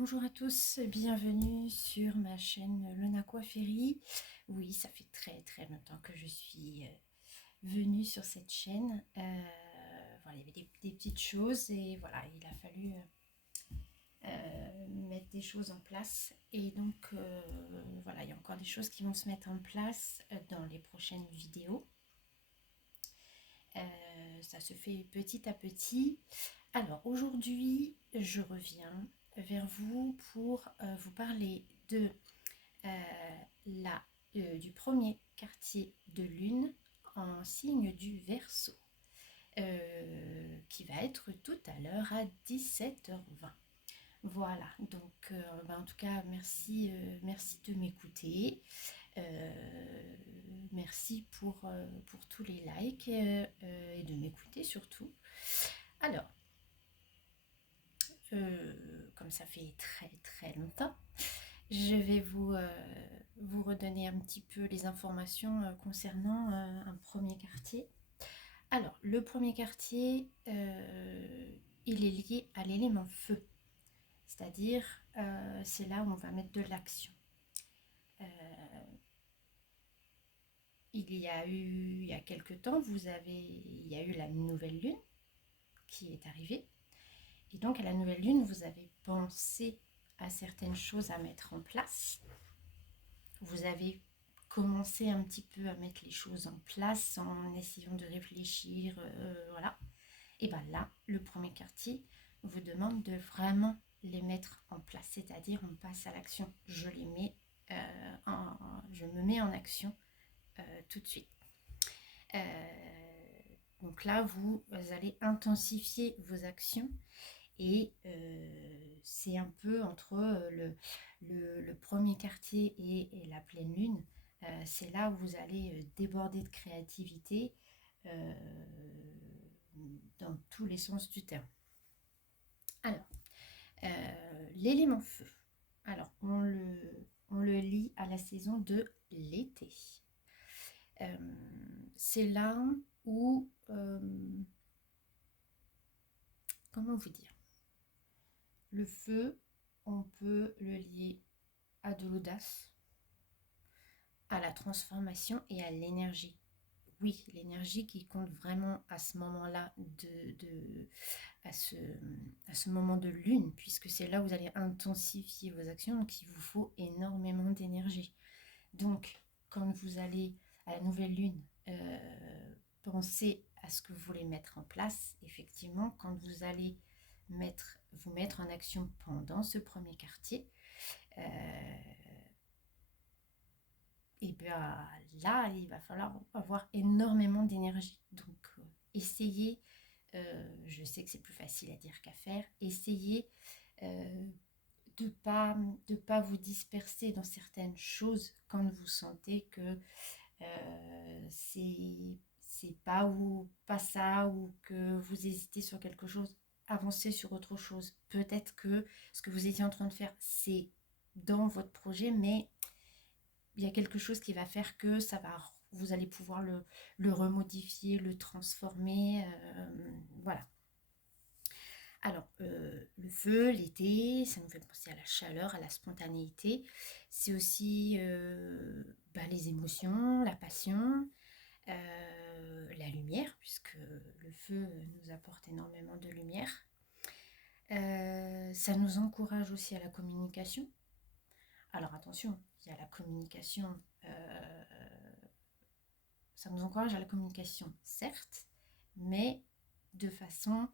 Bonjour à tous, bienvenue sur ma chaîne Lona Coifferie. Oui, ça fait très longtemps que je suis venue sur cette chaîne. Voilà, il y avait des petites choses et voilà, il a fallu mettre des choses en place. Et donc voilà, il y a encore des choses qui vont se mettre en place dans les prochaines vidéos. Ça se fait petit à petit. Alors aujourd'hui, je reviens vers vous pour vous parler de du premier quartier de lune en signe du Verseau, qui va être tout à l'heure à 17h20. Voilà, donc en tout cas, merci de m'écouter. Merci pour tous les likes et de m'écouter surtout. Alors, comme ça fait très longtemps, je vais vous redonner un petit peu les informations concernant un premier quartier. Alors, le premier quartier, il est lié à l'élément feu, c'est-à-dire c'est là où on va mettre de l'action. Il y a quelque temps, il y a eu la nouvelle lune qui est arrivée. Et donc, à la nouvelle lune, vous avez pensé à certaines choses à mettre en place. Vous avez commencé un petit peu à mettre les choses en place en essayant de réfléchir, voilà. Et bien là, le premier quartier vous demande de vraiment les mettre en place, c'est-à-dire on passe à l'action. Je me mets en action tout de suite. Donc là, vous allez intensifier vos actions et c'est un peu entre le premier quartier et la pleine lune. C'est là où vous allez déborder de créativité dans tous les sens du terme. Alors, l'élément feu. Alors, on le lie à la saison de l'été. C'est là où, comment vous dire, le feu, on peut le lier à de l'audace, à la transformation et à l'énergie. Oui, l'énergie qui compte vraiment à ce moment-là, à ce moment de lune, puisque c'est là où vous allez intensifier vos actions, donc il vous faut énormément d'énergie. Donc, quand vous allez à la nouvelle lune, pensez à ce que vous voulez mettre en place. Effectivement, quand vous allez vous mettre en action pendant ce premier quartier, et bien là, il va falloir avoir énormément d'énergie. Donc, essayez, je sais que c'est plus facile à dire qu'à faire, essayez de pas vous disperser dans certaines choses quand vous sentez que c'est pas ça, ou que vous hésitez sur quelque chose. Avancez sur autre chose. Peut-être que ce que vous étiez en train de faire, c'est dans votre projet, mais il y a quelque chose qui va faire que vous allez pouvoir le remodifier, le transformer, voilà. Alors, le feu, l'été, ça nous fait penser à la chaleur, à la spontanéité. C'est aussi les émotions, la passion, la lumière, puisque le feu nous apporte énormément de lumière. Ça nous encourage aussi à la communication. Alors attention, il y a la communication, ça nous encourage à la communication, certes, mais de façon,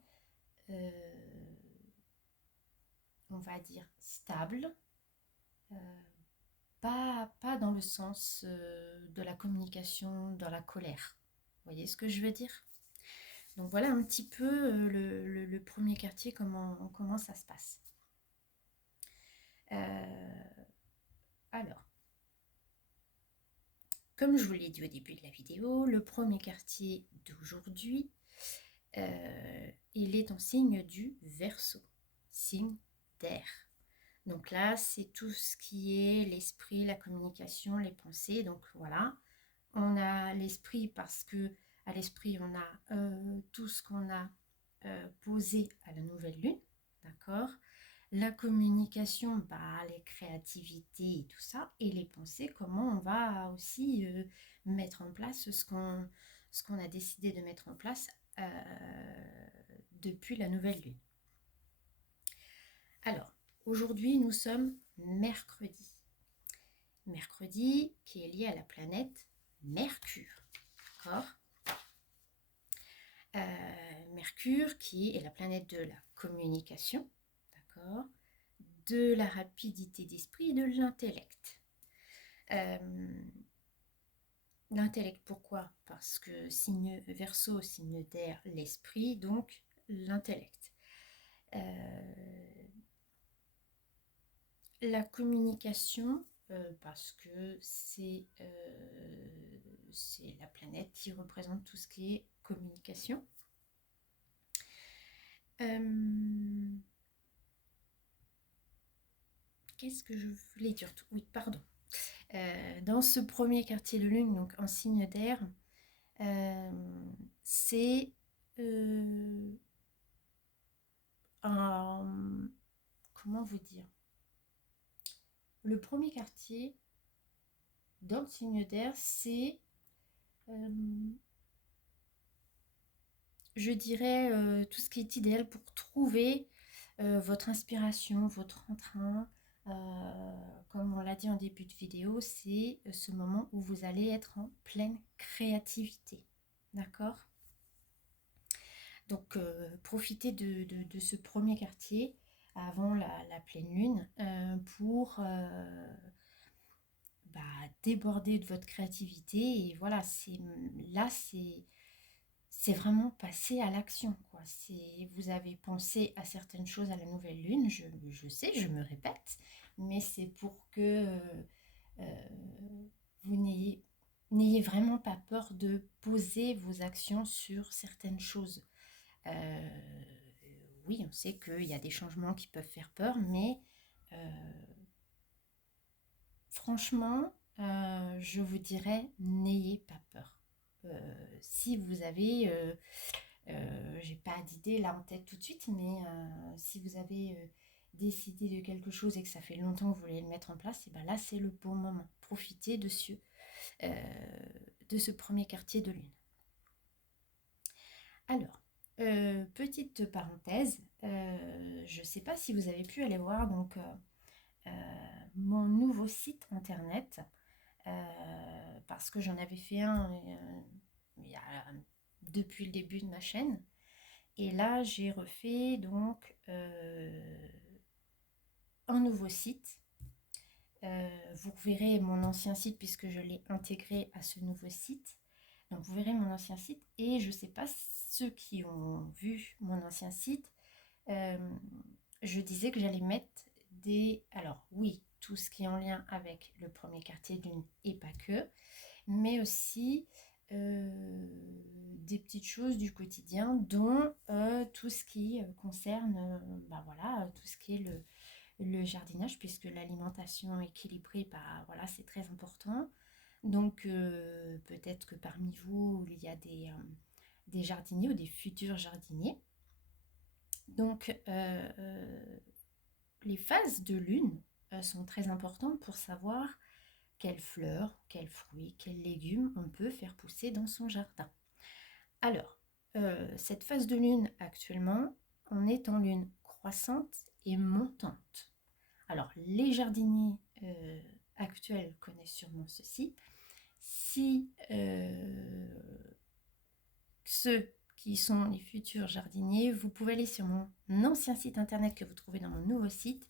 on va dire, stable, pas dans le sens de la communication dans la colère. Vous voyez ce que je veux dire? Donc voilà un petit peu le premier quartier, comment ça se passe. Alors, comme je vous l'ai dit au début de la vidéo, le premier quartier d'aujourd'hui, il est en signe du Verseau, signe d'air. Donc là, c'est tout ce qui est l'esprit, la communication, les pensées. Donc voilà, on a l'esprit parce que à l'esprit, on a tout ce qu'on a posé à la nouvelle lune, d'accord. La communication, bah, les créativités et tout ça, et les pensées, comment on va aussi mettre en place ce qu'on a décidé de mettre en place depuis la nouvelle lune. Alors, aujourd'hui, nous sommes mercredi. Mercredi qui est lié à la planète Mercure. D'accord. Mercure qui est la planète de la communication, d'accord, de la rapidité d'esprit et de l'intellect. L'intellect, pourquoi? Parce que signe Verseau, signe d'air, l'esprit, donc l'intellect. La communication, parce que c'est la planète qui représente tout ce qui est communication. Qu'est-ce que je voulais dire? Oui, pardon. Dans ce premier quartier de lune, donc en signe d'air, c'est un... Comment vous dire? Le premier quartier dans le signe d'air, c'est... je dirais tout ce qui est idéal pour trouver votre inspiration, votre entrain. Comme on l'a dit en début de vidéo, c'est ce moment où vous allez être en pleine créativité. D'accord? Donc, profitez de ce premier quartier avant la pleine lune pour bah, déborder de votre créativité. Et voilà, c'est vraiment passer à l'action, quoi. Vous avez pensé à certaines choses à la nouvelle lune, je sais, je me répète, mais c'est pour que vous n'ayez vraiment pas peur de poser vos actions sur certaines choses. Oui, on sait qu'il y a des changements qui peuvent faire peur, mais franchement, je vous dirais, n'ayez pas peur. Si vous avez, j'ai pas d'idée là en tête tout de suite, mais si vous avez décidé de quelque chose et que ça fait longtemps que vous voulez le mettre en place, et ben là c'est le bon moment. Profitez de ce premier quartier de lune. Alors, petite parenthèse, je ne sais pas si vous avez pu aller voir donc mon nouveau site internet, parce que j'en avais fait un depuis le début de ma chaîne. Et là, j'ai refait donc un nouveau site. Vous verrez mon ancien site puisque je l'ai intégré à ce nouveau site. Donc vous verrez mon ancien site et je ne sais pas ceux qui ont vu mon ancien site, je disais que j'allais mettre des... Alors oui, tout ce qui est en lien avec le premier quartier d'une et pas que, mais aussi des petites choses du quotidien, dont tout ce qui concerne bah voilà, tout ce qui est le jardinage, puisque l'alimentation équilibrée, bah, voilà, c'est très important. Donc peut-être que parmi vous, il y a des jardiniers ou des futurs jardiniers. Donc les phases de lune sont très importantes pour savoir quelles fleurs, quels fruits, quels légumes on peut faire pousser dans son jardin. Alors, cette phase de lune actuellement, on est en lune croissante et montante. Alors, les jardiniers actuels connaissent sûrement ceci. Si ceux qui sont les futurs jardiniers, vous pouvez aller sur mon ancien site internet que vous trouvez dans mon nouveau site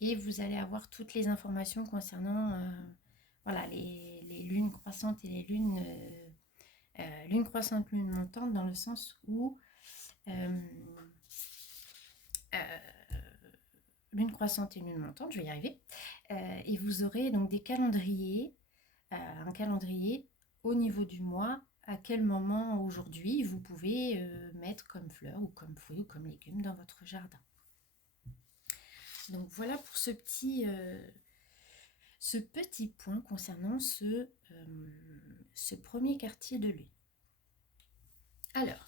et vous allez avoir toutes les informations concernant voilà, les lunes croissantes et les lunes croissantes, lunes montantes, dans le sens où lune croissante et lune montante, je vais y arriver, et vous aurez donc des calendriers, un calendrier au niveau du mois, à quel moment aujourd'hui vous pouvez mettre comme fleurs ou comme fruits ou comme légumes dans votre jardin. Donc voilà pour ce petit point concernant ce premier quartier de lune. Alors,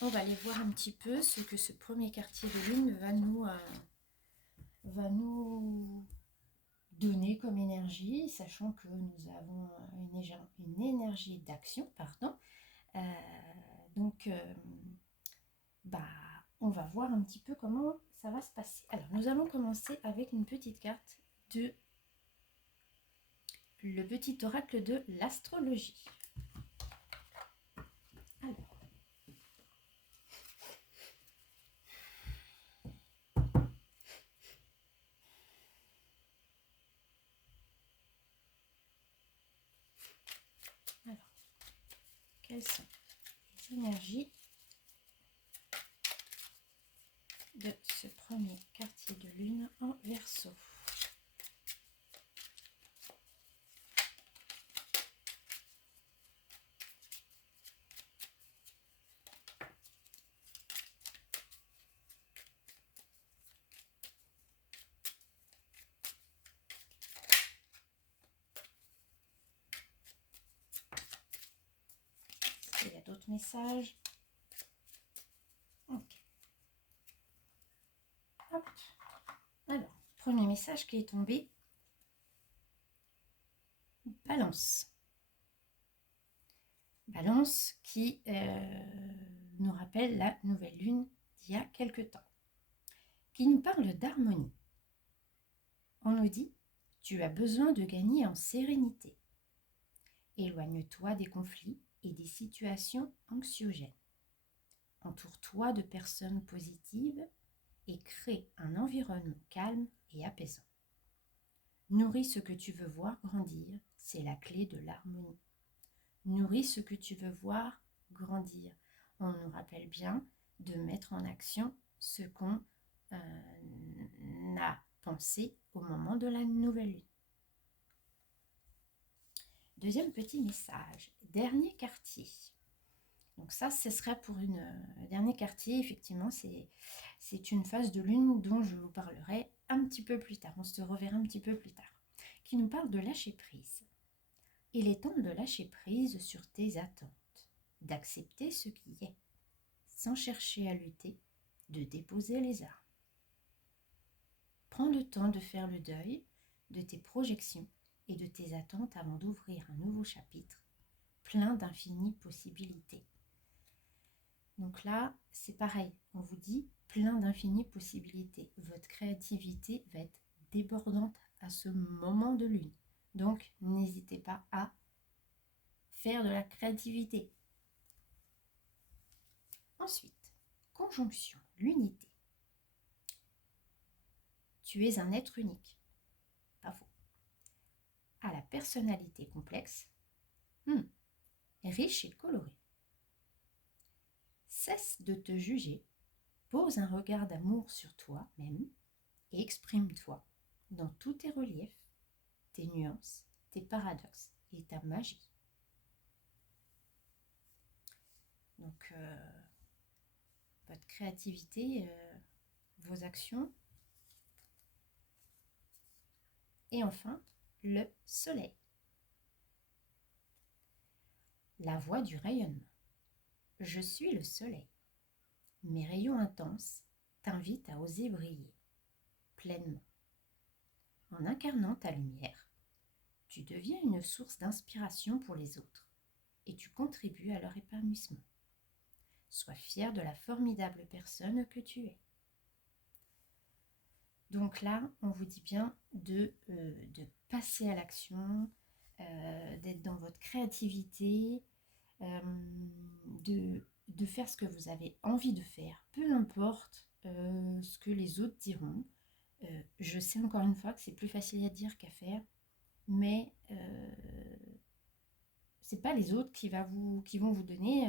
on va aller voir un petit peu ce que ce premier quartier de lune va va nous donner comme énergie, sachant que nous avons une énergie d'action, pardon. Donc, bah, on va voir un petit peu comment ça va se passer. Alors, nous allons commencer avec une petite carte de le petit oracle de l'astrologie. Alors, quelles sont les énergies de ce premier quartier de lune en Verseau? Il y a d'autres messages. Ok. Hop. Alors, premier message qui est tombé. Balance. Balance qui nous rappelle la nouvelle lune d'il y a quelque temps. Qui nous parle d'harmonie. On nous dit, tu as besoin de gagner en sérénité. Éloigne-toi des conflits et des situations anxiogènes. Entoure-toi de personnes positives et crée un environnement calme et apaisant. Nourris ce que tu veux voir grandir, c'est la clé de l'harmonie. Nourris ce que tu veux voir grandir. On nous rappelle bien de mettre en action ce qu'on a pensé au moment de la nouvelle lune. Deuxième petit message, dernier quartier. Donc ça, ce serait pour une dernier quartier. Effectivement, c'est une phase de lune dont je vous parlerai un petit peu plus tard. On se reverra un petit peu plus tard. Qui nous parle de lâcher prise. Il est temps de lâcher prise sur tes attentes, d'accepter ce qui est, sans chercher à lutter, de déposer les armes. Prends le temps de faire le deuil de tes projections et de tes attentes avant d'ouvrir un nouveau chapitre, plein d'infinies possibilités. Donc là, c'est pareil, on vous dit plein d'infinies possibilités. Votre créativité va être débordante à ce moment de lune. Donc, n'hésitez pas à faire de la créativité. Ensuite, conjonction, l'unité. Tu es un être unique. Pas faux. À la personnalité complexe, riche et colorée. Cesse de te juger, pose un regard d'amour sur toi-même et exprime-toi dans tous tes reliefs, tes nuances, tes paradoxes et ta magie. Donc, votre créativité, vos actions. Et enfin, le soleil. La voie du rayonnement. Je suis le soleil. Mes rayons intenses t'invitent à oser briller pleinement. En incarnant ta lumière, tu deviens une source d'inspiration pour les autres et tu contribues à leur épanouissement. Sois fier de la formidable personne que tu es. Donc là, on vous dit bien de passer à l'action, d'être dans votre créativité, de faire ce que vous avez envie de faire, peu importe ce que les autres diront. Je sais encore une fois que c'est plus facile à dire qu'à faire, mais c'est pas les autres qui vont vous donner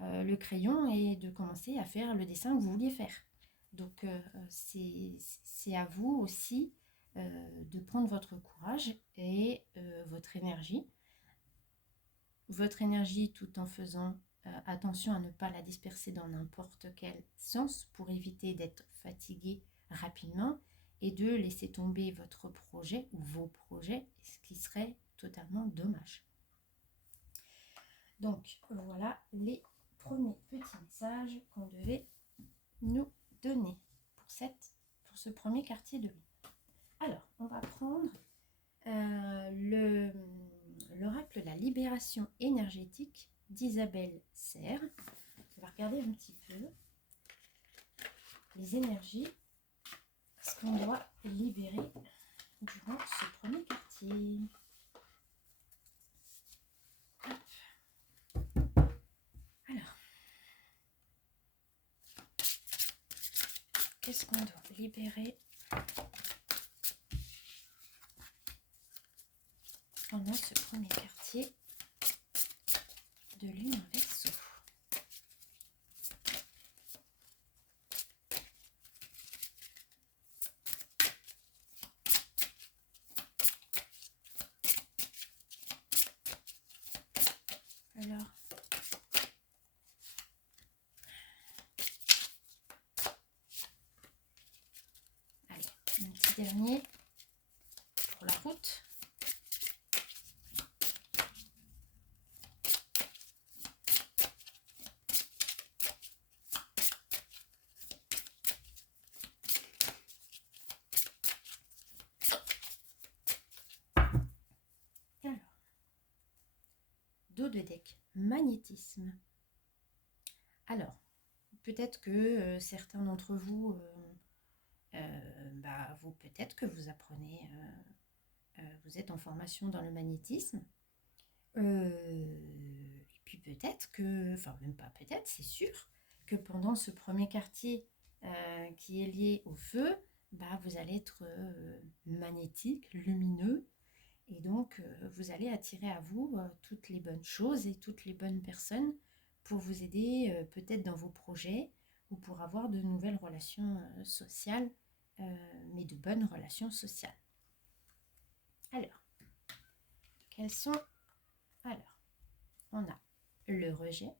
le crayon et de commencer à faire le dessin que vous vouliez faire. Donc c'est à vous aussi de prendre votre courage et votre énergie. Votre énergie tout en faisant attention à ne pas la disperser dans n'importe quel sens pour éviter d'être fatigué rapidement et de laisser tomber votre projet ou vos projets, ce qui serait totalement dommage. Donc voilà les premiers petits messages qu'on devait nous donner pour ce premier quartier de lune. Alors, on va prendre l'oracle La Libération énergétique d'Isabelle Serre. On va regarder un petit peu les énergies, ce qu'on doit libérer durant ce premier quartier. Alors, qu'est-ce qu'on doit libérer pendant ce premier quartier de lune en Verseau? Alors, allez, un petit dernier pour la route. Alors, dos de deck, magnétisme. Alors, peut-être que certains d'entre vous, vous peut-être que vous apprenez, vous êtes en formation dans le magnétisme. Et puis peut-être que, enfin même pas peut-être, c'est sûr que pendant ce premier quartier qui est lié au feu, vous allez être magnétique, lumineux, et donc vous allez attirer à vous toutes les bonnes choses et toutes les bonnes personnes pour vous aider peut-être dans vos projets ou pour avoir de nouvelles relations sociales, mais de bonnes relations sociales. Alors, quels sont... Alors, on a le rejet,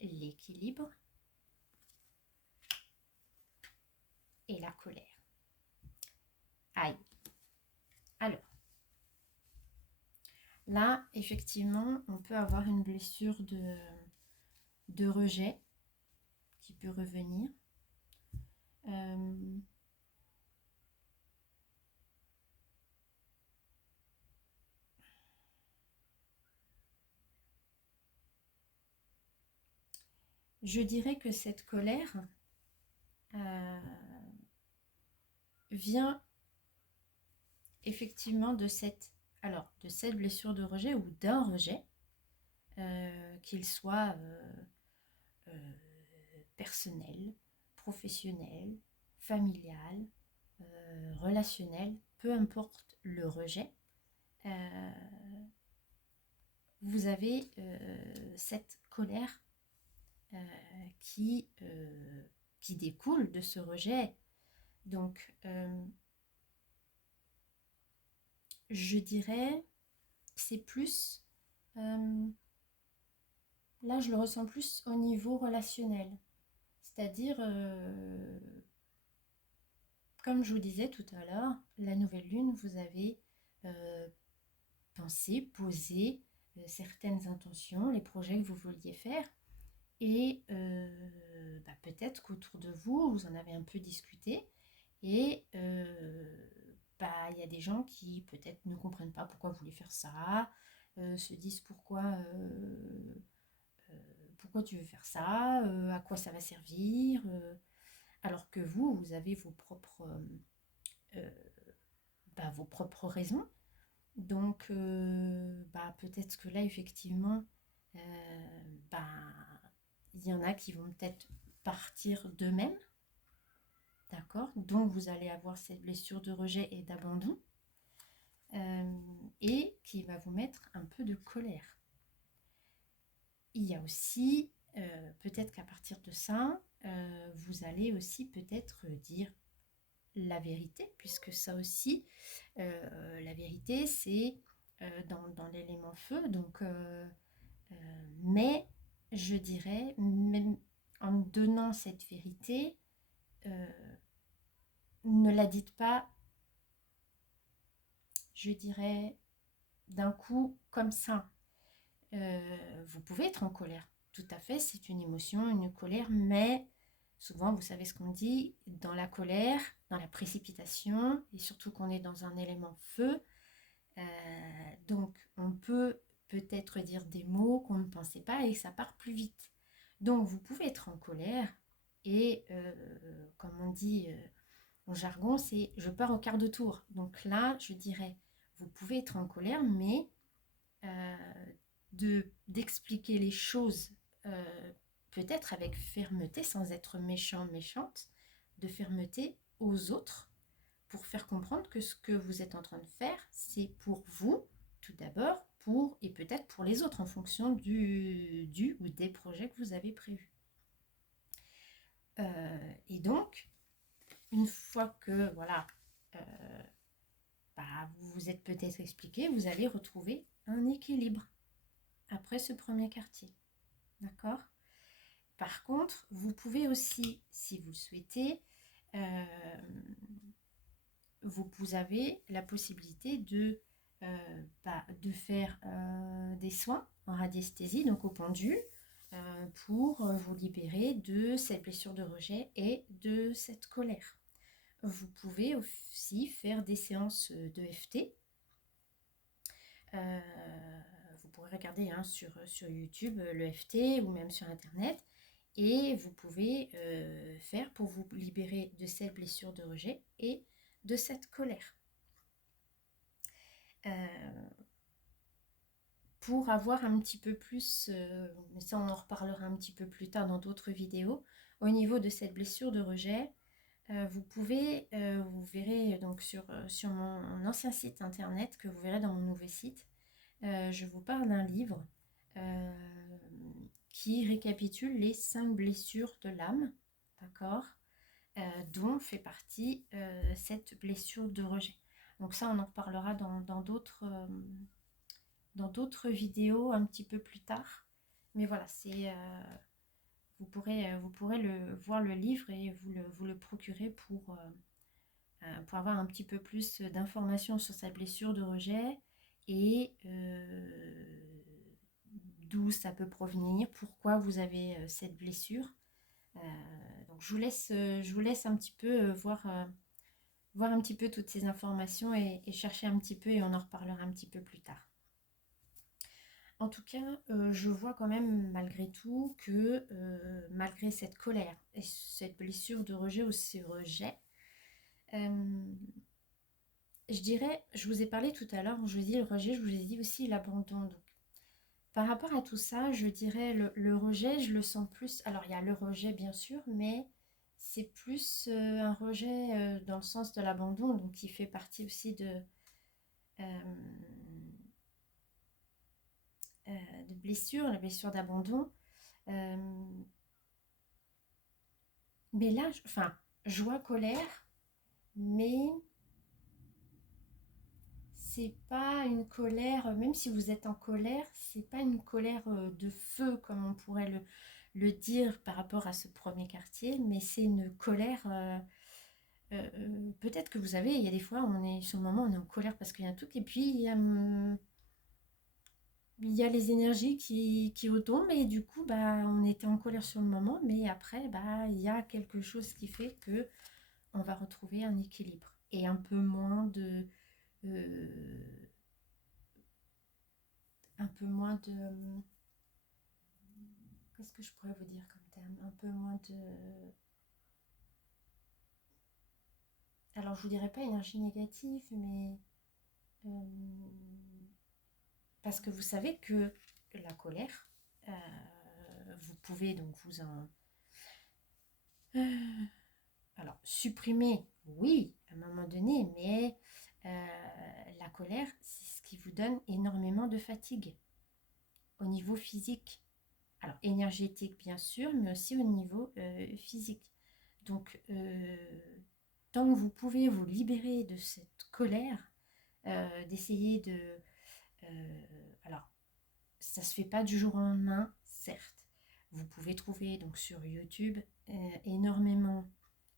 l'équilibre et la colère. Aïe. Alors, là, effectivement, on peut avoir une blessure de rejet qui peut revenir. Je dirais que cette colère vient effectivement de cette blessure de rejet ou d'un rejet, qu'il soit personnel, professionnel, familial, relationnel, peu importe le rejet, vous avez cette colère qui découle de ce rejet. Donc, je dirais que c'est plus... là, je le ressens plus au niveau relationnel. C'est-à-dire, comme je vous disais tout à l'heure, la nouvelle lune, vous avez pensé, posé certaines intentions, les projets que vous vouliez faire. Et peut-être qu'autour de vous, vous en avez un peu discuté. Et il y a des gens qui peut-être ne comprennent pas pourquoi vous voulez faire ça, se disent pourquoi tu veux faire ça, à quoi ça va servir, alors que vous avez vos propres raisons. Donc peut-être que là effectivement il y en a qui vont peut-être partir d'eux-mêmes, d'accord, donc vous allez avoir cette blessure de rejet et d'abandon et qui va vous mettre un peu de colère. Il y a aussi peut-être qu'à partir de ça vous allez aussi peut-être dire la vérité, puisque ça aussi la vérité c'est dans l'élément feu, donc mais je dirais, même en donnant cette vérité, ne la dites pas, je dirais, d'un coup comme ça. Vous pouvez être en colère, tout à fait, c'est une émotion, une colère, mais Souvent, vous savez ce qu'on dit, dans la colère, dans la précipitation, et surtout qu'on est dans un élément feu, donc on peut peut-être dire des mots qu'on ne pensait pas et que ça part plus vite. Donc vous pouvez être en colère et comme on dit en jargon, c'est je pars au quart de tour. Donc là, je dirais, vous pouvez être en colère, mais d'expliquer les choses peut-être avec fermeté, sans être méchant, méchante, de fermeté aux autres pour faire comprendre que ce que vous êtes en train de faire, c'est pour vous, tout d'abord, pour et peut-être pour les autres en fonction du ou des projets que vous avez prévus. Et donc, une fois que voilà, vous vous êtes peut-être expliqué, vous allez retrouver un équilibre après ce premier quartier. D'accord ? Par contre, vous pouvez aussi, si vous le souhaitez, vous avez la possibilité de faire des soins en radiesthésie, donc au pendule, pour vous libérer de cette blessure de rejet et de cette colère. Vous pouvez aussi faire des séances de FT. Vous pourrez regarder sur YouTube le FT ou même sur Internet. Et vous pouvez faire pour vous libérer de cette blessure de rejet et de cette colère. Pour avoir un petit peu plus, mais ça on en reparlera un petit peu plus tard dans d'autres vidéos, au niveau de cette blessure de rejet, vous pouvez, vous verrez donc sur mon ancien site internet, que vous verrez dans mon nouveau site, je vous parle d'un livre qui récapitule les 5 blessures de l'âme, d'accord, dont fait partie cette blessure de rejet. Donc ça, on en reparlera dans d'autres vidéos un petit peu plus tard. Mais voilà, vous pourrez voir le livre et vous le procurer pour avoir un petit peu plus d'informations sur cette blessure de rejet et d'où ça peut provenir, pourquoi vous avez cette blessure. Donc je vous laisse un petit peu voir un petit peu toutes ces informations et chercher un petit peu, et on en reparlera un petit peu plus tard. En tout cas, je vois quand même malgré tout que malgré cette colère et cette blessure de rejet ou ces rejets, je dirais, je vous ai parlé tout à l'heure, je vous ai dit le rejet, je vous ai dit aussi l'abandon. Donc, par rapport à tout ça, je dirais le rejet, je le sens plus. Alors, il y a le rejet, bien sûr, mais c'est plus un rejet dans le sens de l'abandon, donc qui fait partie aussi de blessures, la blessure d'abandon. Mais là, je vois colère, mais c'est pas une colère, même si vous êtes en colère, c'est pas une colère de feu comme on pourrait le dire par rapport à ce premier quartier, mais c'est une colère. Peut-être que vous savez, il y a des fois, on est sur le moment, on est en colère parce qu'il y a un truc, et puis il y a les énergies qui retombent, et du coup, on était en colère sur le moment, mais après, il y a quelque chose qui fait que on va retrouver un équilibre et un peu moins de qu'est-ce que je pourrais vous dire comme terme, un peu moins de, alors je vous dirais pas énergie négative, mais parce que vous savez que la colère, vous pouvez donc vous en alors supprimer, oui, à un moment donné, mais la colère, c'est ce qui vous donne énormément de fatigue au niveau physique. Alors énergétique bien sûr, mais aussi au niveau physique. Donc tant que vous pouvez vous libérer de cette colère, d'essayer de... alors, ça se fait pas du jour au lendemain, certes. Vous pouvez trouver donc sur YouTube énormément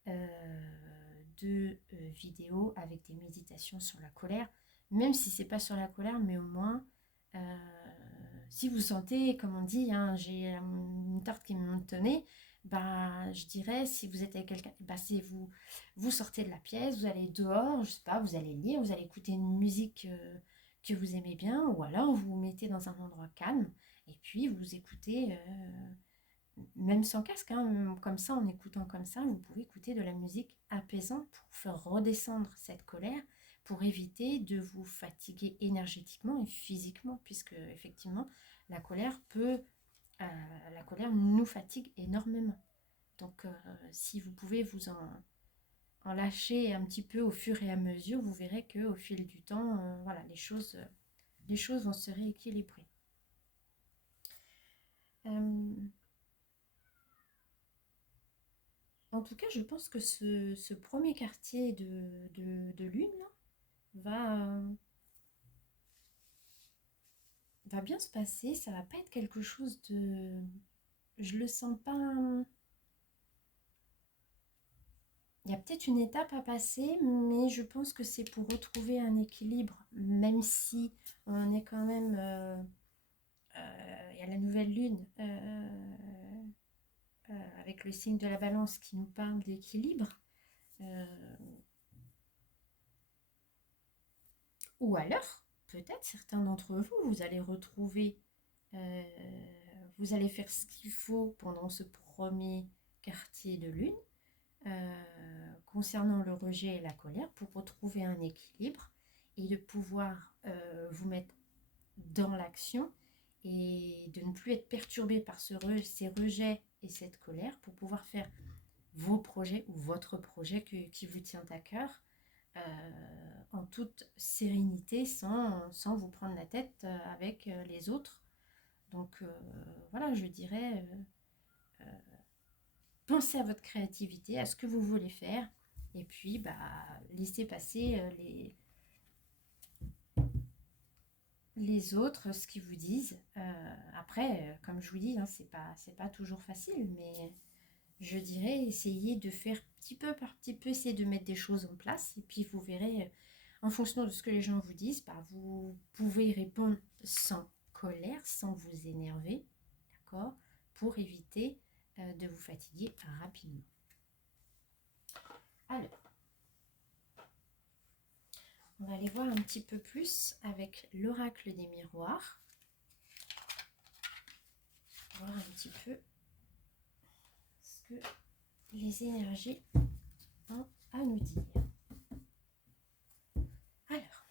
de vidéos avec des méditations sur la colère, même si c'est pas sur la colère, mais au moins si vous sentez, comme on dit, hein, j'ai une tarte qui me monte au nez, ben, je dirais, si vous êtes avec quelqu'un, ben, c'est vous sortez de la pièce, vous allez dehors, je sais pas, vous allez lire, vous allez écouter une musique que vous aimez bien, ou alors vous vous mettez dans un endroit calme, et puis vous écoutez, même sans casque, hein, comme ça, en écoutant comme ça, vous pouvez écouter de la musique apaisante pour faire redescendre cette colère, pour éviter de vous fatiguer énergétiquement et physiquement, puisque effectivement, la colère peut la colère nous fatigue énormément. Donc, si vous pouvez vous en lâcher un petit peu au fur et à mesure, vous verrez qu'au fil du temps, voilà, les choses vont se rééquilibrer. Euh, en tout cas, je pense que ce premier quartier de lune là, va bien se passer. Ça va pas être quelque chose de... Je le sens pas... Il y a peut-être une étape à passer, mais je pense que c'est pour retrouver un équilibre, même si on est quand même... il y a la nouvelle lune avec le signe de la balance qui nous parle d'équilibre. Euh, ou alors, peut-être certains d'entre vous, vous allez retrouver... euh, vous allez faire ce qu'il faut pendant ce premier quartier de lune concernant le rejet et la colère pour retrouver un équilibre et de pouvoir vous mettre dans l'action et de ne plus être perturbé par ces rejets et cette colère pour pouvoir faire vos projets ou votre projet qui vous tient à cœur en toute sérénité sans vous prendre la tête avec les autres. Donc voilà, je dirais, pensez à votre créativité, à ce que vous voulez faire, et puis bah, laissez passer les autres, ce qu'ils vous disent. Après, comme je vous dis, hein, c'est pas toujours facile, mais je dirais essayez de faire petit peu par petit peu, essayer de mettre des choses en place, et puis vous verrez, en fonction de ce que les gens vous disent, bah, vous pouvez répondre sans colère, sans vous énerver, d'accord, pour éviter de vous fatiguer rapidement. Alors, on va aller voir un petit peu plus avec l'oracle des miroirs. Voir un petit peu ce que les énergies ont à nous dire. Alors,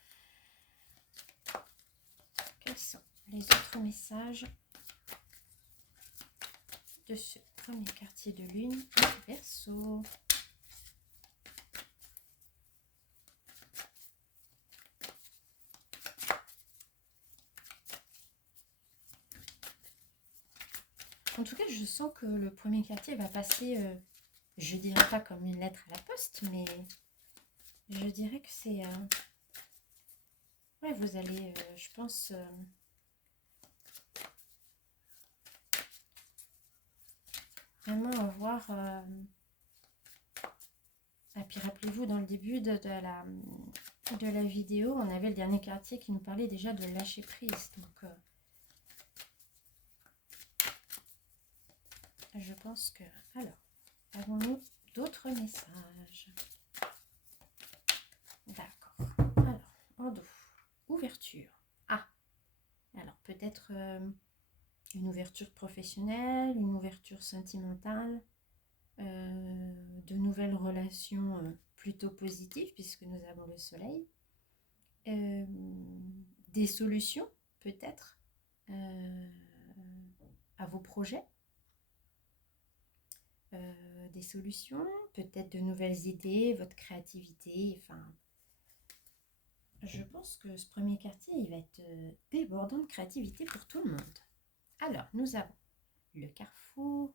quels sont les autres messages de ce premier quartier de lune Verseau? En tout cas, je sens que le premier quartier va passer, je dirais pas comme une lettre à la poste, mais je dirais que c'est... ouais, vous allez, je pense... vraiment avoir... et puis rappelez-vous, dans le début de la vidéo, on avait le dernier quartier qui nous parlait déjà de lâcher prise. Donc, je pense que... Alors, avons-nous d'autres messages? D'accord. Alors, en dos, ouverture. Ah, alors peut-être une ouverture professionnelle, une ouverture sentimentale, de nouvelles relations plutôt positives puisque nous avons le soleil. Des solutions peut-être à vos projets. Des solutions, peut-être de nouvelles idées, votre créativité, enfin... Je pense que ce premier quartier, il va être débordant de créativité pour tout le monde. Alors, nous avons le carrefour,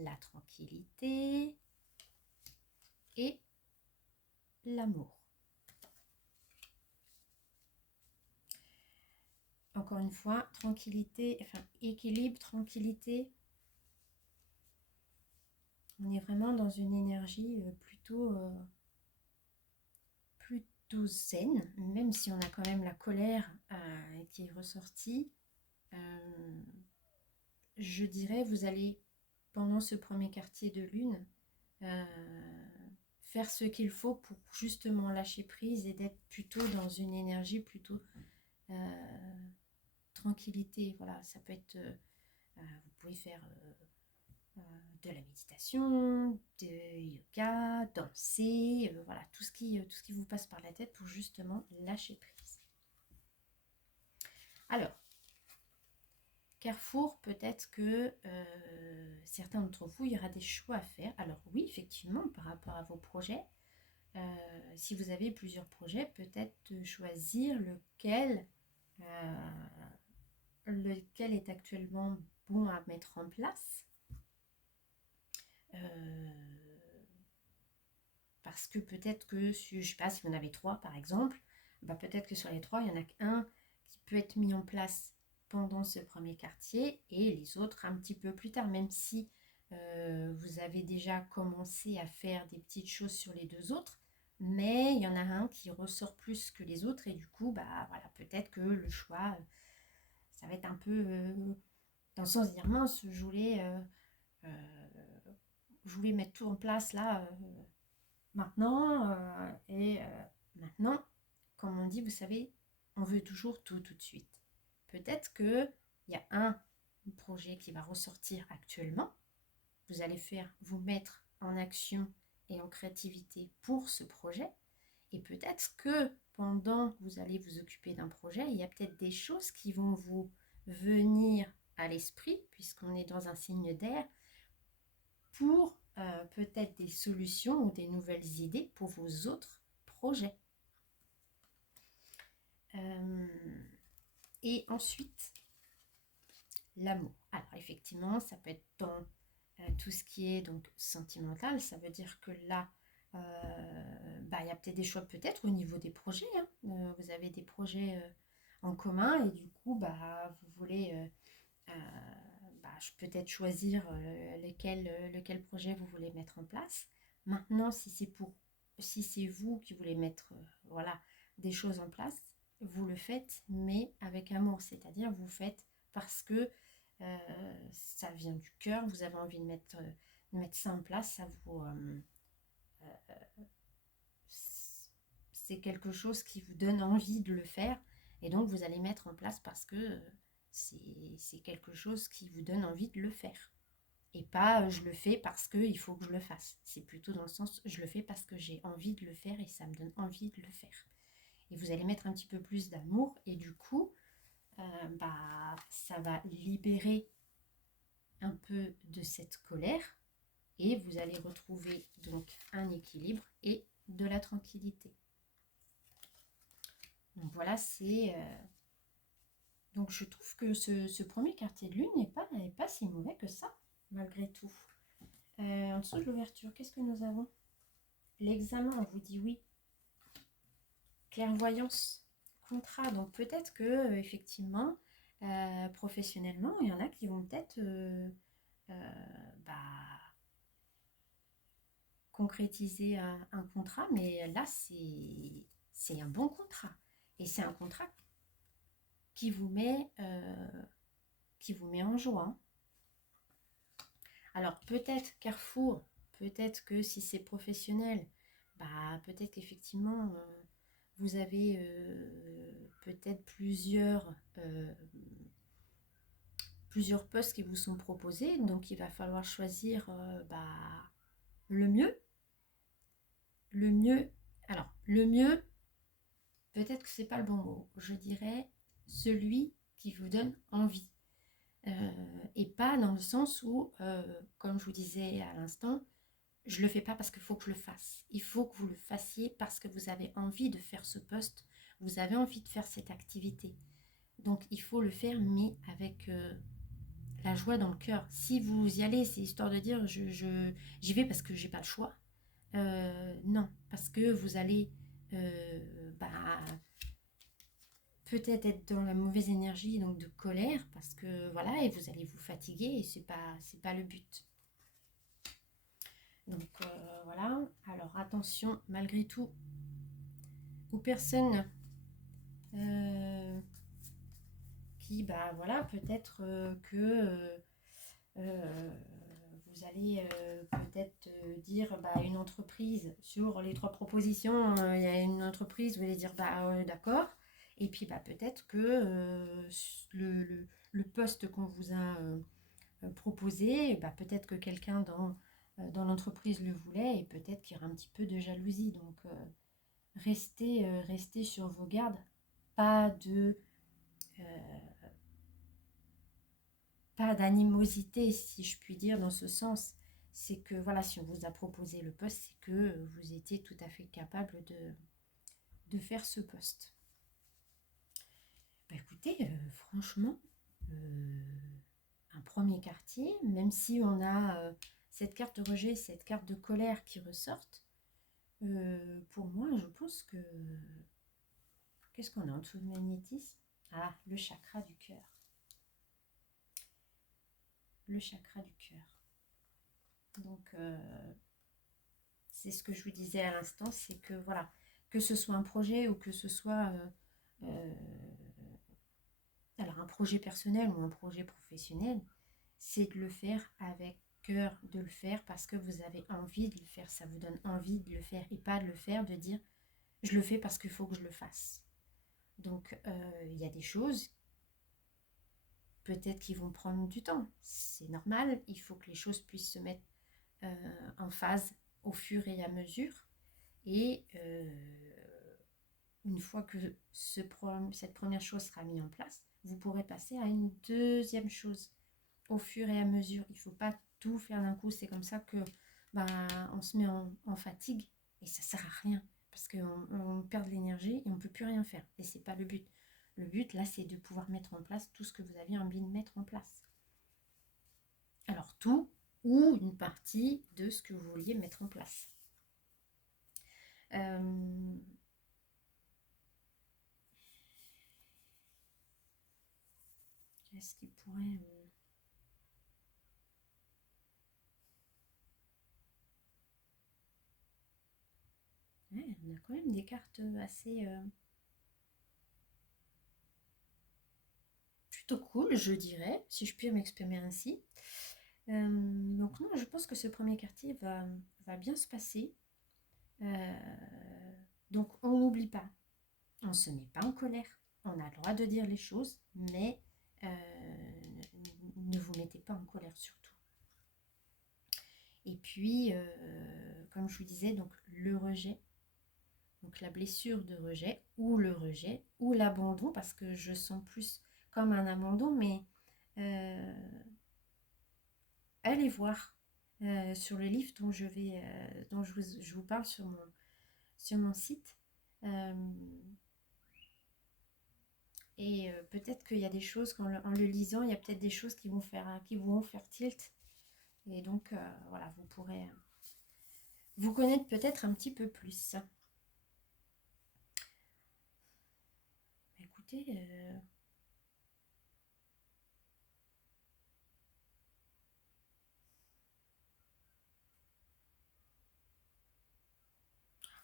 la tranquillité et l'amour. Encore une fois, tranquillité, enfin équilibre, tranquillité. On est vraiment dans une énergie plutôt zen, même si on a quand même la colère qui est ressortie. Je dirais, vous allez pendant ce premier quartier de lune, faire ce qu'il faut pour justement lâcher prise et d'être plutôt dans une énergie plutôt tranquillité. Voilà, ça peut être, vous pouvez faire de la méditation, de yoga, danser, voilà, tout ce qui vous passe par la tête pour justement lâcher prise. Alors, Carrefour, peut-être que certains d'entre vous, il y aura des choix à faire. Alors oui, effectivement, par rapport à vos projets, si vous avez plusieurs projets, peut-être de choisir lequel est actuellement bon à mettre en place. Parce que peut-être que, je ne sais pas, si vous en avez 3 par exemple, bah peut-être que sur les 3, il y en a qu'un qui peut être mis en place pendant ce premier quartier et les autres un petit peu plus tard, même si vous avez déjà commencé à faire des petites choses sur les 2 autres, mais il y en a un qui ressort plus que les autres et du coup, bah voilà, peut-être que le choix, ça va être un peu dans le sens de dire mince, je voulais mettre tout en place là maintenant maintenant, comme on dit, vous savez, on veut toujours tout de suite. Peut-être qu'il y a un projet qui va ressortir actuellement. Vous allez vous mettre en action et en créativité pour ce projet. Et peut-être que pendant que vous allez vous occuper d'un projet, il y a peut-être des choses qui vont vous venir à l'esprit, puisqu'on est dans un signe d'air, pour peut-être des solutions ou des nouvelles idées pour vos autres projets. Et ensuite, l'amour. Alors effectivement, ça peut être dans tout ce qui est donc sentimental. Ça veut dire que là, il y a peut-être des choix peut-être au niveau des projets. Vous avez des projets en commun et du coup, vous voulez peut-être choisir lequel projet vous voulez mettre en place. Maintenant, si c'est vous qui voulez mettre des choses en place, vous le faites, mais avec amour. C'est-à-dire, vous faites parce que ça vient du cœur, vous avez envie de mettre ça en place, c'est quelque chose qui vous donne envie de le faire, et donc vous allez mettre en place parce que c'est quelque chose qui vous donne envie de le faire. Et pas je le fais parce qu'il faut que je le fasse. C'est plutôt dans le sens je le fais parce que j'ai envie de le faire et ça me donne envie de le faire. Et vous allez mettre un petit peu plus d'amour et du coup, ça va libérer un peu de cette colère et vous allez retrouver donc un équilibre et de la tranquillité. Donc voilà, donc je trouve que ce premier quartier de lune n'est pas si mauvais que ça, malgré tout. En dessous de l'ouverture, qu'est-ce que nous avons? L'examen, on vous dit oui. Clairvoyance, contrat. Donc peut-être que effectivement, professionnellement, il y en a qui vont peut-être concrétiser un contrat, mais là c'est un bon contrat. Et c'est un contrat qui vous met en joie. Alors peut-être Carrefour, peut-être que si c'est professionnel, peut-être qu'effectivement vous avez peut-être plusieurs postes qui vous sont proposés, donc il va falloir choisir le mieux. Alors le mieux, peut-être que c'est pas le bon mot, je dirais celui qui vous donne envie. Et pas dans le sens où, comme je vous disais à l'instant, je le fais pas parce qu'il faut que je le fasse. Il faut que vous le fassiez parce que vous avez envie de faire ce poste, vous avez envie de faire cette activité. Donc il faut le faire, mais avec la joie dans le cœur. Si vous y allez, c'est histoire de dire j'y vais parce que j'ai pas le choix. Non, parce que vous allez peut-être être dans la mauvaise énergie, donc de colère, parce que voilà, et vous allez vous fatiguer et c'est pas le but. Donc voilà. Alors attention malgré tout aux personnes qui peut-être que allez peut-être dire à une entreprise, sur les 3 propositions, il y a une entreprise, vous allez dire d'accord. Et puis peut-être que le poste qu'on vous a proposé, peut-être que quelqu'un dans l'entreprise le voulait et peut-être qu'il y aura un petit peu de jalousie. Donc restez sur vos gardes, pas de pas d'animosité, si je puis dire, dans ce sens. C'est que voilà, si on vous a proposé le poste, c'est que vous étiez tout à fait capable de faire ce poste. Écoutez, franchement, un premier quartier, même si on a cette carte de rejet, cette carte de colère qui ressortent, pour moi, je pense que... Qu'est-ce qu'on a en dessous de magnétisme? Ah, le chakra du cœur. Le chakra du cœur. Donc, c'est ce que je vous disais à l'instant, c'est que voilà, que ce soit un projet ou que ce soit alors un projet personnel ou un projet professionnel, c'est de le faire avec cœur, de le faire parce que vous avez envie de le faire, ça vous donne envie de le faire et pas de le faire, de dire je le fais parce qu'il faut que je le fasse. Donc il y a des choses peut-être qui vont prendre du temps, c'est normal, il faut que les choses puissent se mettre en phase au fur et à mesure. Et une fois que cette première chose sera mise en place, vous pourrez passer à une deuxième chose au fur et à mesure. Il ne faut pas tout faire d'un coup. C'est comme ça que on se met en fatigue et ça ne sert à rien parce qu'on perd de l'énergie et on ne peut plus rien faire. Et ce n'est pas le but. Le but, là, c'est de pouvoir mettre en place tout ce que vous avez envie de mettre en place. Alors, tout ou une partie de ce que vous vouliez mettre en place. Qu'est-ce qui pourrait... Ouais, on a quand même des cartes assez... plutôt cool, je dirais, si je puis m'exprimer ainsi. Donc non, je pense que ce premier quartier va bien se passer. Donc on n'oublie pas, on ne se met pas en colère, on a le droit de dire les choses, mais ne vous mettez pas en colère surtout. Et puis, comme je vous disais, donc le rejet, donc la blessure de rejet ou l'abandon, parce que je sens plus comme un abandon, mais allez voir sur le livre dont je vous parle sur mon site. Et peut-être qu'il y a des choses, en le lisant, il y a peut-être des choses qui vont faire tilt. Et donc, voilà, vous pourrez vous connaître peut-être un petit peu plus. Écoutez,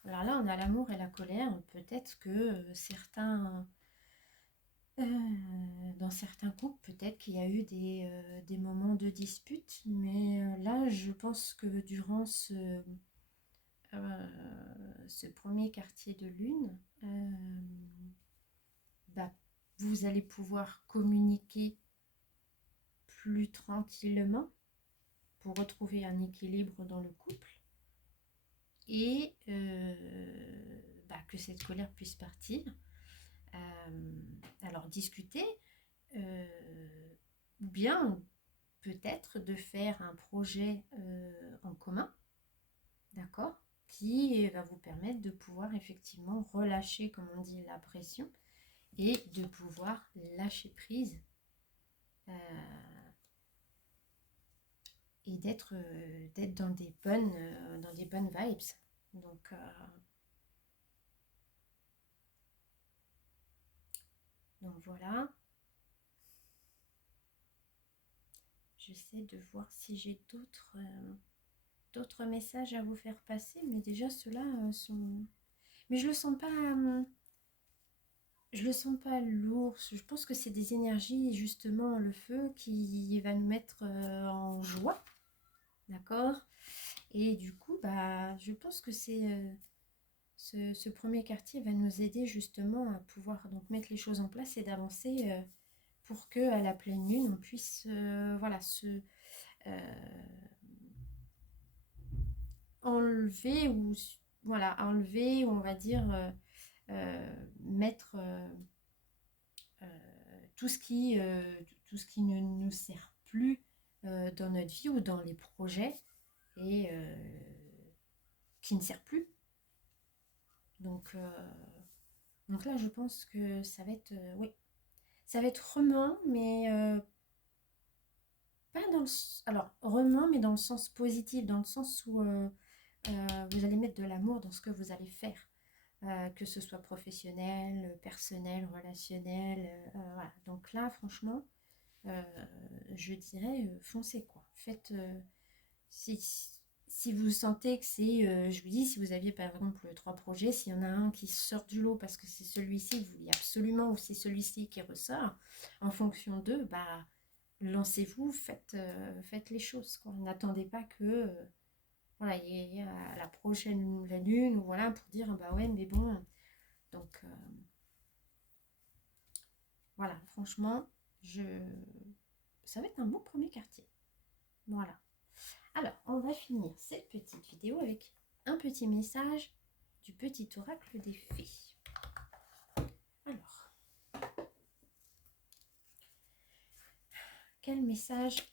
alors là, on a l'amour et la colère. Peut-être que dans certains couples, peut-être qu'il y a eu des moments de dispute. Mais là, je pense que durant ce premier quartier de lune, vous allez pouvoir communiquer plus tranquillement pour retrouver un équilibre dans le couple et que cette colère puisse partir. Alors discuter, ou bien peut-être de faire un projet en commun, d'accord, qui va vous permettre de pouvoir effectivement relâcher, comme on dit, la pression et de pouvoir lâcher prise et d'être dans des bonnes vibes. Donc voilà. J'essaie de voir si j'ai d'autres messages à vous faire passer, mais déjà ceux-là sont... Mais je le sens pas... je le sens pas lourd. Je pense que c'est des énergies, justement, le feu qui va nous mettre en joie. D'accord? Et du coup, bah, je pense que ce premier quartier va nous aider justement à pouvoir donc mettre les choses en place et d'avancer pour que à la pleine lune, on puisse voilà, euh, enlever ou voilà, enlever ou on va dire mettre euh, tout tout ce qui ne nous sert plus dans notre vie ou dans les projets et qui ne sert plus. Donc, euh, donc là, je pense que ça va être, oui, ça va être remuant, mais pas dans le, alors remuant, mais dans le sens positif, dans le sens où vous allez mettre de l'amour dans ce que vous allez faire. Que ce soit professionnel, personnel, relationnel. Voilà. Donc là, franchement, euh, je dirais, foncez quoi. Faites, si, si vous sentez que c'est, je vous dis, si vous aviez par exemple trois projets, s'il y en a un qui sort du lot parce que c'est celui-ci que vous vouliez absolument ou c'est celui-ci qui ressort, en fonction d'eux, bah, lancez-vous, faites les choses, quoi. N'attendez pas que voilà, il y a la prochaine nouvelle lune ou voilà pour dire bah ouais mais bon donc voilà franchement je ça va être un bon premier quartier. Voilà. Alors, on va finir cette petite vidéo avec un petit message du petit oracle des fées. Alors, quel message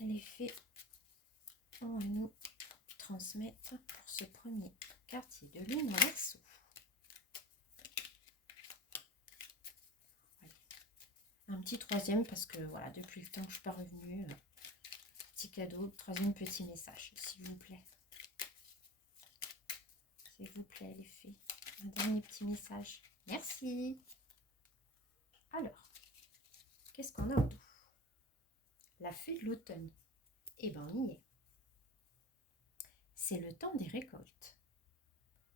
les fées ont à nous transmettre pour ce premier quartier de lune en Verseau? Un petit troisième parce que voilà, depuis le temps que je ne suis pas revenue, petit cadeau, troisième petit message, s'il vous plaît. S'il vous plaît, les fées. Un dernier petit message. Merci. Alors, qu'est-ce qu'on a au dos? La fée de l'automne. Eh ben, on y est. C'est le temps des récoltes.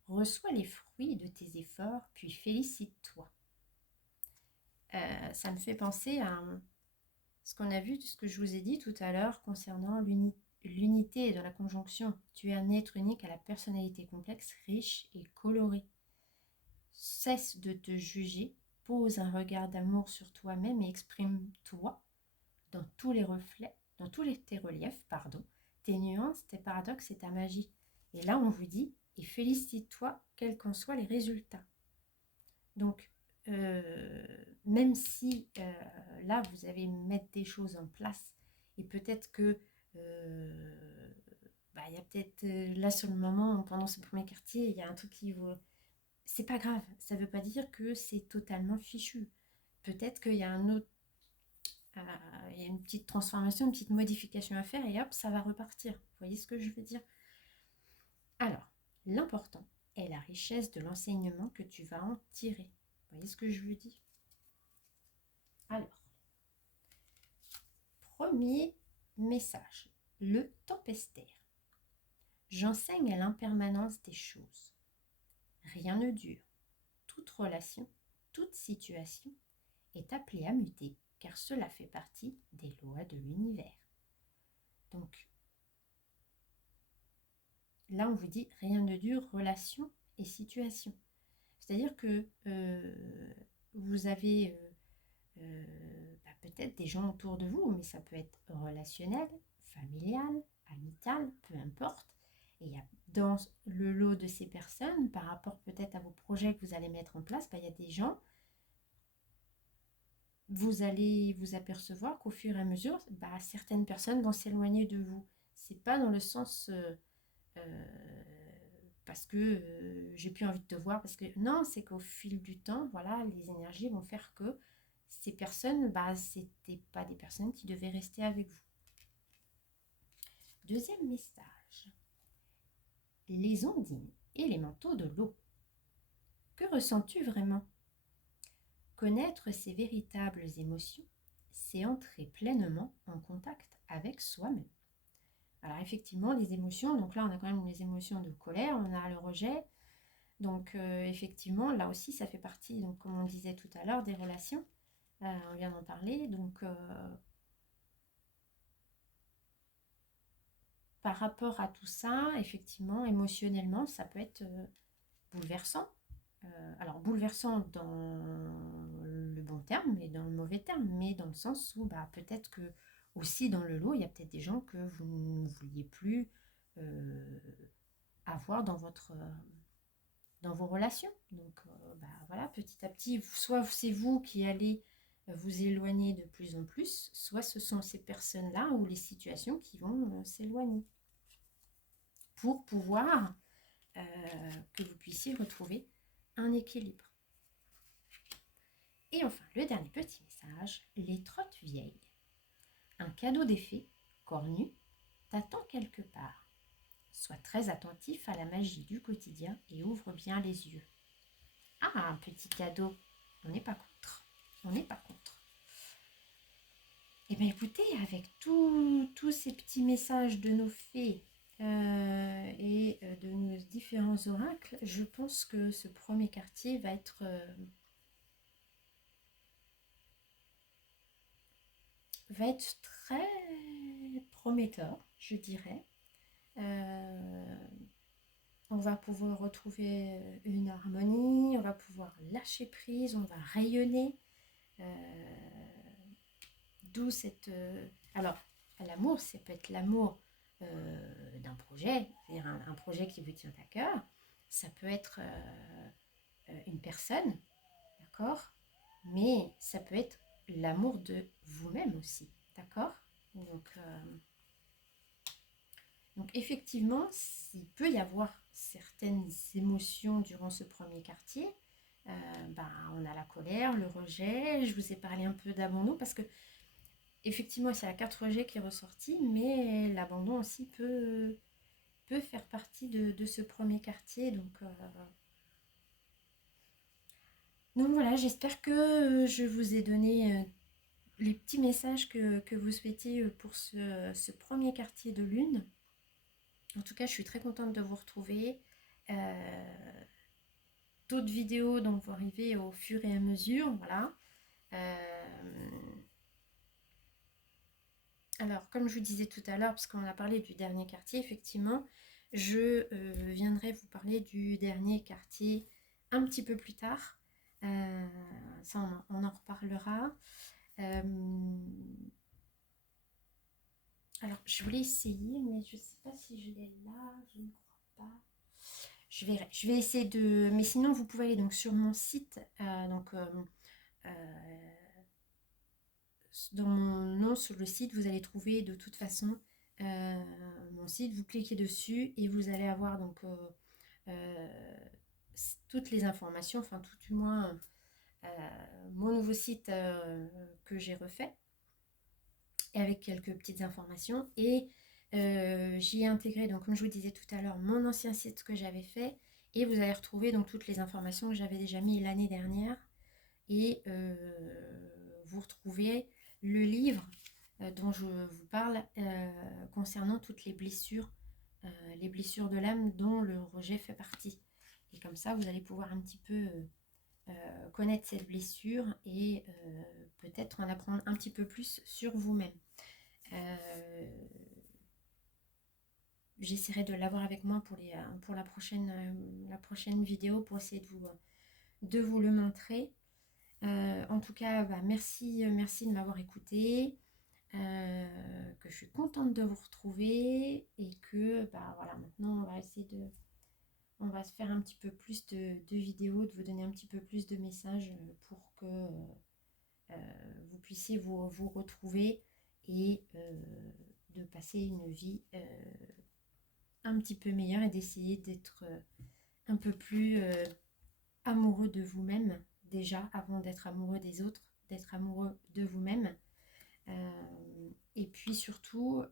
Reçois les fruits de tes efforts, puis félicite-toi. Ça me fait penser à ce qu'on a vu, ce que je vous ai dit tout à l'heure concernant l'unité et de la conjonction. Tu es un être unique à la personnalité complexe, riche et colorée. Cesse de te juger, pose un regard d'amour sur toi-même et exprime-toi dans tous les reflets, dans tes reliefs, pardon, tes nuances, tes paradoxes et ta magie. Et là, on vous dit, et félicite-toi, quels qu'en soient les résultats. Donc, même si là, vous avez mettre des choses en place, et peut-être que il y a peut-être là sur le moment, pendant ce premier quartier, il y a un truc qui vous... C'est pas grave, ça veut pas dire que c'est totalement fichu. Peut-être qu'il y a un autre il y a une petite transformation, une petite modification à faire et hop, ça va repartir. Vous voyez ce que je veux dire? Alors, l'important est la richesse de l'enseignement que tu vas en tirer. Vous voyez ce que je veux dire? Alors, premier message, le tempestaire. J'enseigne à l'impermanence des choses. Rien ne dure. Toute relation, toute situation est appelée à muter, car cela fait partie des lois de l'univers. Donc, là, on vous dit rien ne dure, relation et situation. C'est-à-dire que vous avez peut-être des gens autour de vous, mais ça peut être relationnel, familial, amical, peu importe. Et il y a dans le lot de ces personnes, par rapport peut-être à vos projets que vous allez mettre en place, il y a des gens, vous allez vous apercevoir qu'au fur et à mesure, certaines personnes vont s'éloigner de vous. C'est pas dans le sens parce que j'ai plus envie de te voir, parce que non, c'est qu'au fil du temps, voilà, les énergies vont faire que ces personnes, c'était pas des personnes qui devaient rester avec vous. Deuxième message, les ondines et les manteaux de l'eau. Que ressens-tu vraiment? Connaître ses véritables émotions, c'est entrer pleinement en contact avec soi-même. Alors effectivement, les émotions, donc là on a quand même les émotions de colère, on a le rejet. Donc effectivement, là aussi ça fait partie, donc comme on disait tout à l'heure, des relations. On vient d'en parler. Donc par rapport à tout ça, effectivement, émotionnellement, ça peut être bouleversant. Alors bouleversant dans le bon terme et dans le mauvais terme, mais dans le sens où bah, peut-être que aussi dans le lot, il y a peut-être des gens que vous ne vouliez plus avoir dans vos relations. Donc bah, voilà, petit à petit, soit c'est vous qui allez vous éloigner de plus en plus, soit ce sont ces personnes-là ou les situations qui vont s'éloigner pour pouvoir que vous puissiez retrouver un équilibre. Et enfin, le dernier petit message, les trottes vieilles. Un cadeau des fées, cornu, t'attend quelque part. Sois très attentif à la magie du quotidien et ouvre bien les yeux. Ah, un petit cadeau, on n'est pas contre. On n'est pas contre. Eh bien écoutez, avec tous ces petits messages de nos fées et de nos différents oracles, je pense que ce premier quartier va être très prometteur, je dirais. On va pouvoir retrouver une harmonie, on va pouvoir lâcher prise, on va rayonner. D'où cette... alors, l'amour, ça peut être l'amour d'un projet, c'est-à-dire un projet qui vous tient à cœur. Ça peut être une personne, d'accord? Mais ça peut être l'amour de vous-même aussi, d'accord? Donc effectivement, il peut y avoir certaines émotions durant ce premier quartier. On a la colère, le rejet. Je vous ai parlé un peu d'abandon parce que effectivement, c'est la carte rejet qui est ressortie, mais l'abandon aussi peut faire partie de ce premier quartier. Donc voilà, j'espère que je vous ai donné les petits messages que vous souhaitiez pour ce premier quartier de lune. En tout cas, je suis très contente de vous retrouver. D'autres vidéos donc vont arriver au fur et à mesure. Voilà. Alors, comme je vous disais tout à l'heure, parce qu'on a parlé du dernier quartier, effectivement, je viendrai vous parler du dernier quartier un petit peu plus tard. Ça, on en reparlera. Alors, je voulais essayer, mais je ne sais pas si je l'ai là, je ne crois pas. Je verrai. Je vais essayer de... Mais sinon, vous pouvez aller donc sur mon site. Dans mon nom sur le site, vous allez trouver de toute façon mon site. Vous cliquez dessus et vous allez avoir donc toutes les informations, enfin tout du moins mon nouveau site que j'ai refait et avec quelques petites informations. Et j'y ai intégré, donc comme je vous disais tout à l'heure, mon ancien site que j'avais fait. Et vous allez retrouver donc toutes les informations que j'avais déjà mis l'année dernière. Et vous retrouvez le livre dont je vous parle concernant toutes les blessures de l'âme dont le rejet fait partie. Et comme ça, vous allez pouvoir un petit peu connaître cette blessure et peut-être en apprendre un petit peu plus sur vous-même. J'essaierai de l'avoir avec moi pour la prochaine vidéo pour essayer de vous le montrer. En tout cas, merci de m'avoir écouté, que je suis contente de vous retrouver et que voilà, maintenant on va se faire un petit peu plus de vidéos, de vous donner un petit peu plus de messages pour que vous puissiez vous retrouver et de passer une vie un petit peu meilleure et d'essayer d'être un peu plus amoureux de vous-même déjà avant d'être amoureux des autres, d'être amoureux de vous-même. Et puis surtout,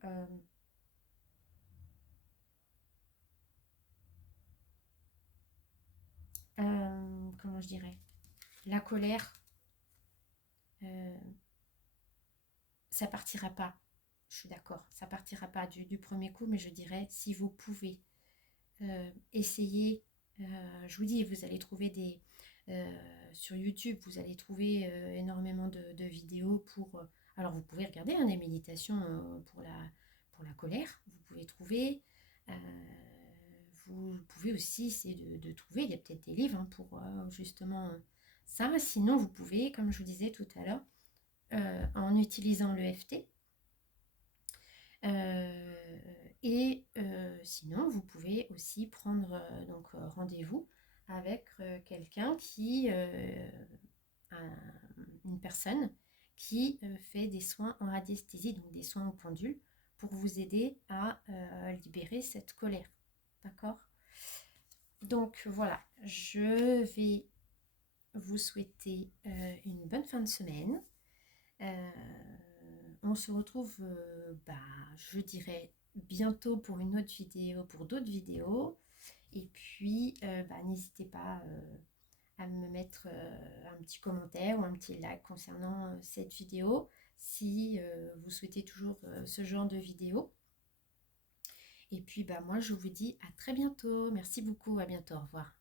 comment je dirais, la colère, ça partira pas. Je suis d'accord, ça partira pas du premier coup, mais je dirais si vous pouvez essayer, je vous dis, vous allez trouver sur YouTube, vous allez trouver énormément de vidéos pour. Alors vous pouvez regarder des méditations pour la colère, vous pouvez trouver. Vous pouvez aussi essayer de trouver, il y a peut-être des livres pour justement ça. Sinon, vous pouvez, comme je vous disais tout à l'heure, en utilisant l'EFT. Et sinon, vous pouvez aussi prendre rendez-vous avec quelqu'un qui, une personne qui fait des soins en radiesthésie, donc des soins au pendule, pour vous aider à libérer cette colère. D'accord? Donc voilà, je vais vous souhaiter une bonne fin de semaine. On se retrouve, je dirais, bientôt pour une autre vidéo, pour d'autres vidéos. Et puis, n'hésitez pas à me mettre un petit commentaire ou un petit like concernant cette vidéo si vous souhaitez toujours ce genre de vidéo. Et puis, moi, je vous dis à très bientôt. Merci beaucoup, à bientôt, au revoir.